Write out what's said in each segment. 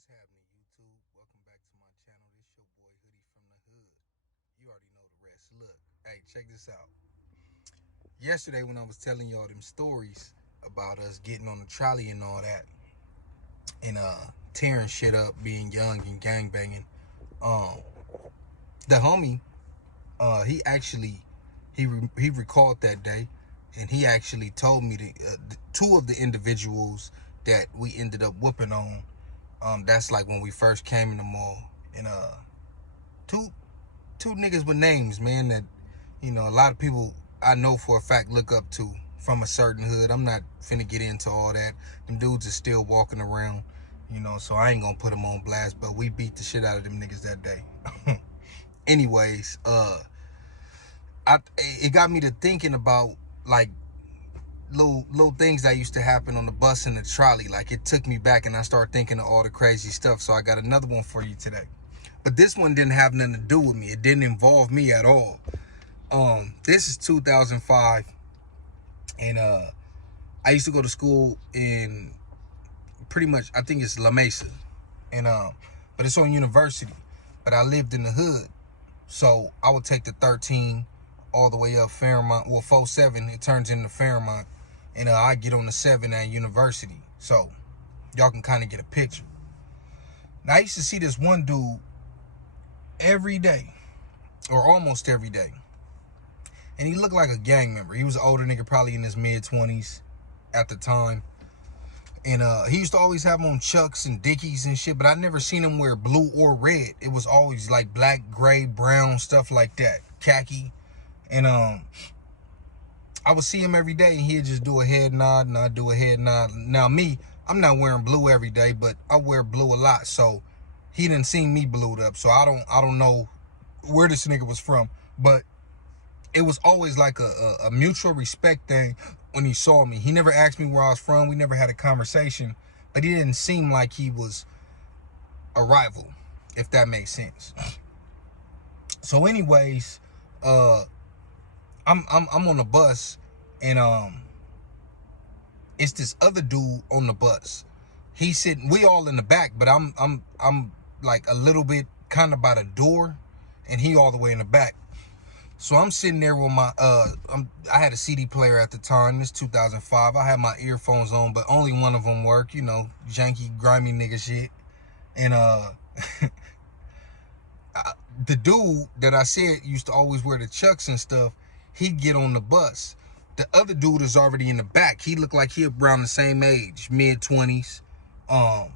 What's happening, YouTube? Welcome back to my channel. This your boy Hoodie from the Hood. You already know the rest. Look, hey, check this out. Yesterday when I was telling y'all them stories about us getting on the trolley and all that, and tearing shit up, being young and gang banging, um, the homie, he actually he recalled that day, and he actually told me two of the individuals that we ended up whooping on. That's like when we first came in the mall, and two two niggas with names, man, that a lot of people I know for a fact look up to from a certain hood. I'm not finna get into all that. Them dudes are still walking around, so I ain't gonna put them on blast. But we beat the shit out of them niggas that day. Anyways, it got me to thinking about like little things that used to happen on the bus and the trolley. Like, it took me back, and I started thinking of all the crazy stuff. So I got another one for you today, but this one didn't have nothing to do with me. It didn't involve me at all. This is 2005, and I used to go to school in pretty much, I think it's La Mesa, and but it's on University. But I lived in the hood, so I would take the 13 all the way up Fairmont. Well, 47, it turns into Fairmont, and I get on the 7 at University. So y'all can kind of get a picture. Now, I used to see this one dude every day, or almost every day, and he looked like a gang member. He was an older nigga, probably in his mid-20s at the time. And he used to always have on Chucks and Dickies and shit, but I never seen him wear blue or red. It was always like black, gray, brown, stuff like that, khaki. And I would see him every day, and he'd just do a head nod, and I'd do a head nod. Now me, I'm not wearing blue every day, but I wear blue a lot, so he didn't see me blued up. So I don't know where this nigga was from, but it was always like a mutual respect thing. When he saw me, he never asked me where I was from. We never had a conversation, but he didn't seem like he was a rival, if that makes sense. So anyways, I'm on the bus, and it's this other dude on the bus. He's sitting, we all in the back, but I'm like a little bit kind of by the door, and he all the way in the back. So I'm sitting there with my I had a CD player at the time. This 2005. I had my earphones on, but only one of them worked, janky, grimy nigga shit. And the dude that I said used to always wear the Chucks and stuff, he'd get on the bus. The other dude is already in the back. He looked like he around the same age, mid-20s. I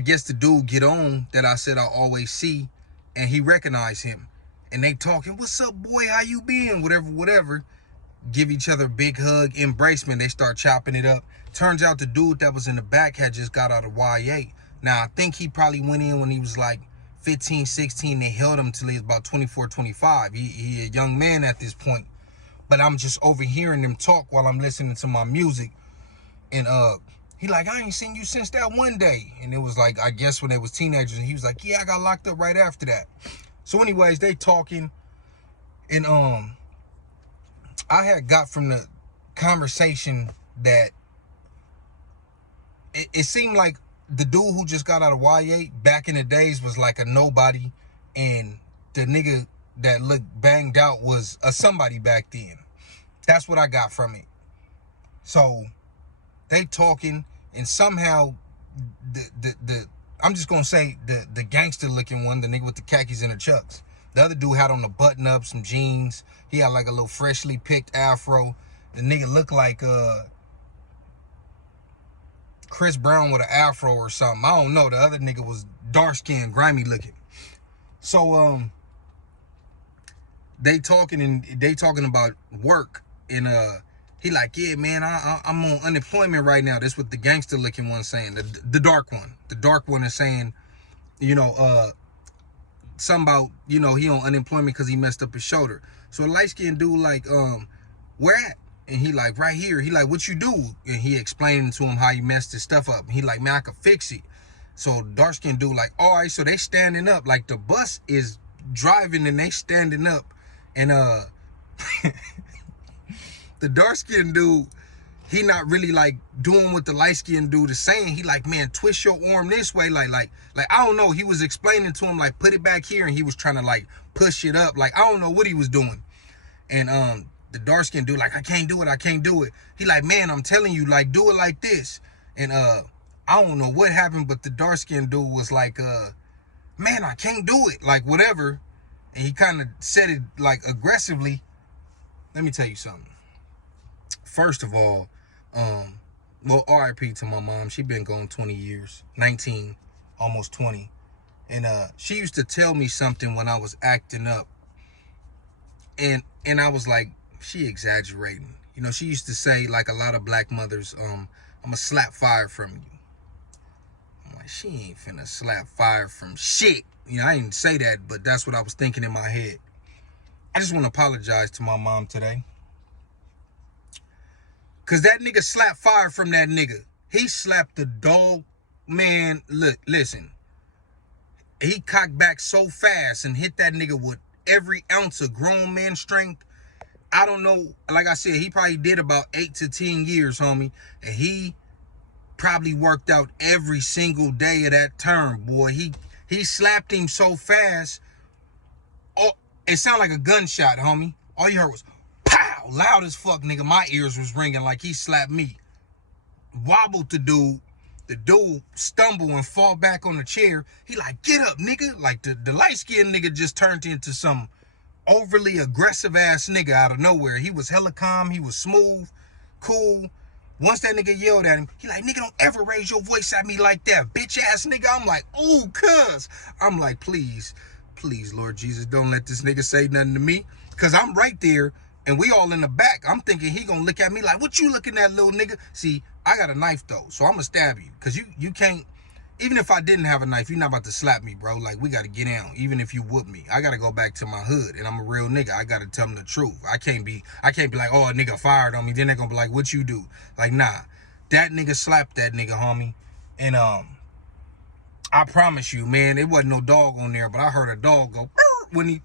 guess the dude get on that I said I always see, and he recognized him. And they talking, "What's up, boy? How you been?" Whatever. Give each other a big hug, embracement. They start chopping it up. Turns out the dude that was in the back had just got out of YA. Now, I think he probably went in when he was like 15, 16. They held him till he was about 24, 25. He a young man at this point. But I'm just overhearing them talk while I'm listening to my music. And he like, "I ain't seen you since that one day." And it was like, I guess when they was teenagers. And he was like, "Yeah, I got locked up right after that." So anyways, they talking, and I had got from the conversation that it seemed like the dude who just got out of YA back in the days was like a nobody, and the nigga that looked banged out was a somebody back then. That's what I got from it. So they talking, and somehow the I'm just gonna say the gangster looking one, the nigga with the khakis and the Chucks. The other dude had on the button up, some jeans. He had like a little freshly picked afro. The nigga looked like Chris Brown with an afro or something. I don't know. The other nigga was dark skinned, grimy looking. So they talking about work, and he like, "Yeah, man, I'm on unemployment right now." This what the gangster looking one saying. The dark one. The dark one is saying, something about, he on unemployment because he messed up his shoulder. So a light-skinned dude like, "Where at?" And he like, "Right here." He like, "What you do?" And he explaining to him how he messed his stuff up. He like, "Man, I could fix it." So dark-skinned dude like, "All right." So they standing up, like the bus is driving and they standing up. And the dark-skinned dude, he not really like doing what the light-skinned dude is saying. He like, man, twist your arm this way. Like I don't know. He was explaining to him like, put it back here, and he was trying to like push it up. Like, I don't know what he was doing. And the dark-skinned dude like, I can't do it. He like, man, I'm telling you, like, do it like this. And I don't know what happened, but the dark-skinned dude was like, man, I can't do it. Like, whatever. And he kind of said it like aggressively. Let me tell you something. First of all, well, RIP to my mom. She been gone 20 years, 19, almost 20. And she used to tell me something when I was acting up. And I was like, she exaggerating. You know, she used to say, like a lot of black mothers, I'm gonna slap fire from you. I'm like, she ain't finna slap fire from shit. You know, I didn't say that, but that's what I was thinking in my head. I just want to apologize to my mom today. Cause that nigga slapped fire from that nigga. He slapped the dog. Man, look, listen. He cocked back so fast and hit that nigga with every ounce of grown man strength. I don't know. Like I said, he probably did about 8 to 10 years, homie. And he probably worked out every single day of that term, boy. He slapped him so fast. Oh, it sounded like a gunshot, homie. All you heard was pow, loud as fuck, nigga. My ears was ringing like he slapped me. Wobbled the dude. The dude stumble and fall back on the chair. He like, get up, nigga. Like the light-skinned nigga just turned into some overly aggressive ass nigga out of nowhere. He was hella calm. He was smooth, cool. Once that nigga yelled at him, he like, nigga, don't ever raise your voice at me like that, bitch ass nigga. I'm like, oh, cuz. I'm like, please, Lord Jesus, don't let this nigga say nothing to me. Cause I'm right there and we all in the back. I'm thinking he gonna look at me like, what you looking at, little nigga? See, I got a knife though, so I'm gonna stab you. Cause you can't, even if I didn't have a knife, you're not about to slap me, bro. Like, we gotta get down, even if you whoop me. I gotta go back to my hood, and I'm a real nigga. I gotta tell them the truth. I can't be like, oh, a nigga fired on me. Then they're gonna be like, what you do? Like, nah. That nigga slapped that nigga, homie. And I promise you, man, it wasn't no dog on there, but I heard a dog go when he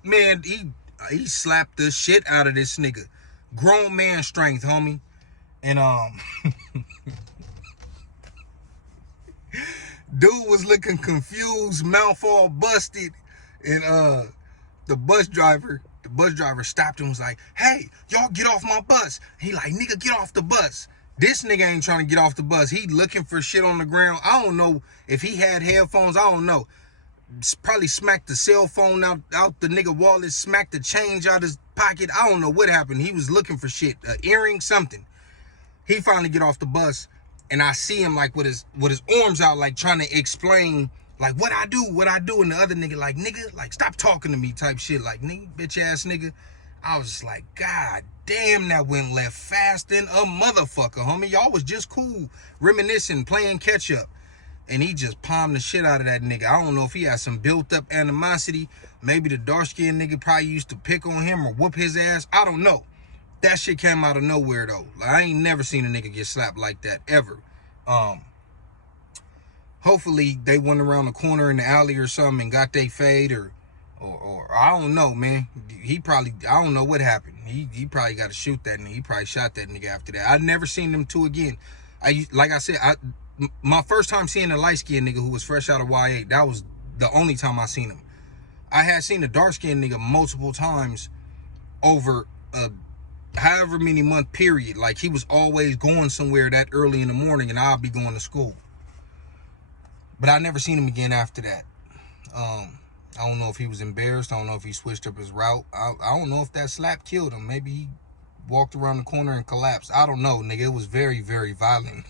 slapped the shit out of this nigga. Grown man strength, homie. And dude was looking confused, mouth all busted, and the bus driver stopped him and was like, hey, y'all get off my bus. He like, nigga, get off the bus. This nigga ain't trying to get off the bus. He looking for shit on the ground. I don't know if he had headphones. I don't know. Probably smacked the cell phone out the nigga wallet, smacked the change out his pocket. I don't know what happened. He was looking for shit, an earring, something. He finally get off the bus, and I see him like with his arms out, like trying to explain like what I do, and the other nigga like, nigga, like stop talking to me type shit, like, nigga, bitch ass nigga. I was just like, God damn, that went left fast than a motherfucker, homie. Y'all was just cool, reminiscing, playing catch up. And he just palmed the shit out of that nigga. I don't know if he had some built up animosity. Maybe the dark-skinned nigga probably used to pick on him or whoop his ass. I don't know. That shit came out of nowhere though. Like, I ain't never seen a nigga get slapped like that ever. Hopefully they went around the corner in the alley or something and got they fade or I don't know, man. He probably, I don't know what happened. He probably got to shoot that nigga. He probably shot that nigga after that. I've never seen them two again. Like I said, my first time seeing a light-skinned nigga who was fresh out of Y8, that was the only time I seen him. I had seen a dark-skinned nigga multiple times over a however many month period. Like, he was always going somewhere that early in the morning and I'll be going to school. But I never seen him again after that. I don't know if he was embarrassed. I don't know if he switched up his route. I don't know if that slap killed him. Maybe he walked around the corner and collapsed. I don't know, nigga. It was very, very violent.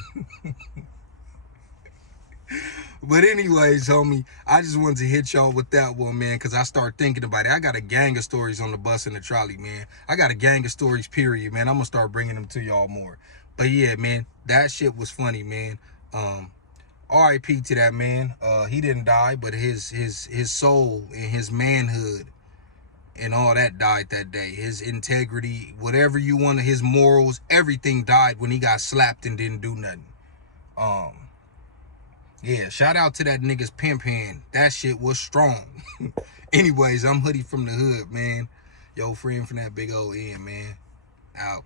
But anyways, homie, I just wanted to hit y'all with that one, man, because I start thinking about it. I got a gang of stories on the bus and the trolley, man. I got a gang of stories, period, man. I'm going to start bringing them to y'all more. But yeah, man, that shit was funny, man. RIP to that man. He didn't die, but his soul and his manhood and all that died that day. His integrity, whatever you want, his morals, everything died when he got slapped and didn't do nothing. Yeah, shout out to that nigga's pimp hand. That shit was strong. Anyways, I'm Hoodie from the hood, man. Yo, friend from that big old end, man. Out.